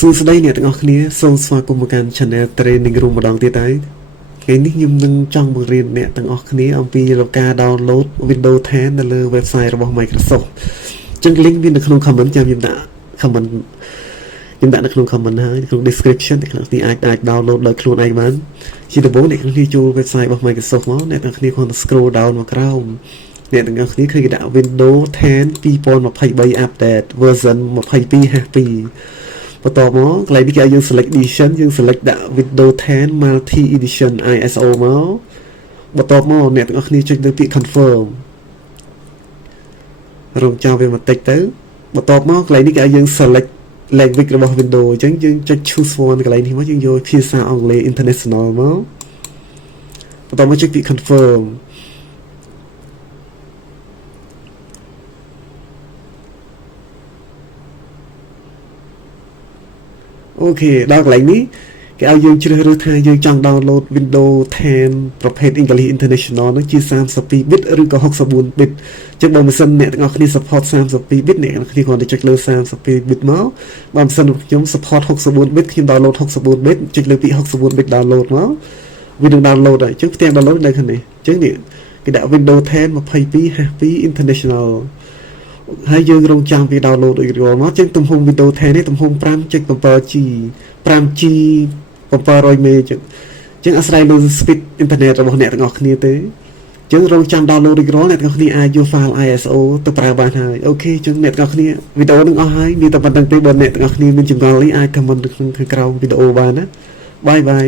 សួស្តីអ្នកទាំងអស់គ្នាសូមស្វាគមន៍មកកាន់ Channel Training Room ម្ដងទៀតហើយថ្ងៃនេះខ្ញុំនឹងចង់បង្រៀនអ្នកទាំងអស់គ្នាអំពីការ download Windows 10 នៅលើ website របស់ Microsoft ចឹង link វានៅក្នុង comment ចាំខ្ញុំដាក់ comment ខ្ញុំដាក់នៅក្នុង comment ហើយក្នុង description អ្នកទាំងអស់គ្នាអាច download ដោយខ្លួនឯងបានជាដំបូងអ្នកទាំងអស់គ្នាចូល website របស់ Microsoft មកអ្នកទាំងអស់គ្នាគ្រាន់តែ scroll down មកក្រោមអ្នកទាំងអស់គ្នាឃើញគេដាក់ Windows 10 2023 update version 22/2 បន្ទាប់មកកន្លែងនេះគេឲ្យយើង select edition យើង select ដាក់ Windows 10 Multi Edition ISO មកបន្ទាប់មកអ្នកទាំងអស់គ្នាចុចលើពាក្យ confirm រងចាំវាបន្តិចទៅបន្ទាប់មកកន្លែងនេះគេឲ្យយើង select language របស់ Windows អញ្ចឹងយើងចុច choose one កន្លែងនេះមកយើងយកភាសាអង់គ្លេស international មកបន្ទាប់មកចុចពាក្យ confirmអូខេដល់កន្លែងនេះគេឲ្យយើងជ្រើសរើសថាយើងចង់ download Windows 10 ប្រភេទ English International នោះជា 32 bit ឬក៏ 64 bit ចឹងបើមិនសិនអ្នកទាំងអស់គ្នា support 32 bit អ្នកទាំងអស់គ្នាគ្រាន់តែចុចលើ 32 bit មកបើមិនសិនខ្ញុំ support 64 bit ខ្ញុំ download 64 bit ចុចលើពាក្យ 64 bit download មកវានឹង download ហើយចឹងផ្ទាំង download នៅខាងនេះចឹងនេះគេដាក់ Windows 10 22/2 International ហើយយើងរងចាំវា download រួចរាល់មកចឹងទំហំ Windows 10 នេះទំហំ 5.7G 5G 700 MB ចឹងអាស្រ័យលើ speed internet របស់អ្នកទាំងអស់គ្នាទេចឹងរងចាំ download រួចរាល់អ្នកទាំងអស់គ្នាអាចយក file ISO ទៅប្រើបានហើយអូខេចឹងអ្នកទាំងអស់គ្នាវីដេអូនឹងអស់ហើយមានតែប៉ុណ្្នឹងទេបើអ្នកទាំងអស់គ្នាមានចម្ងល់អីអាច comment នៅក្នុងខាងក្រោមវីដេអូបានណាបាយបាយ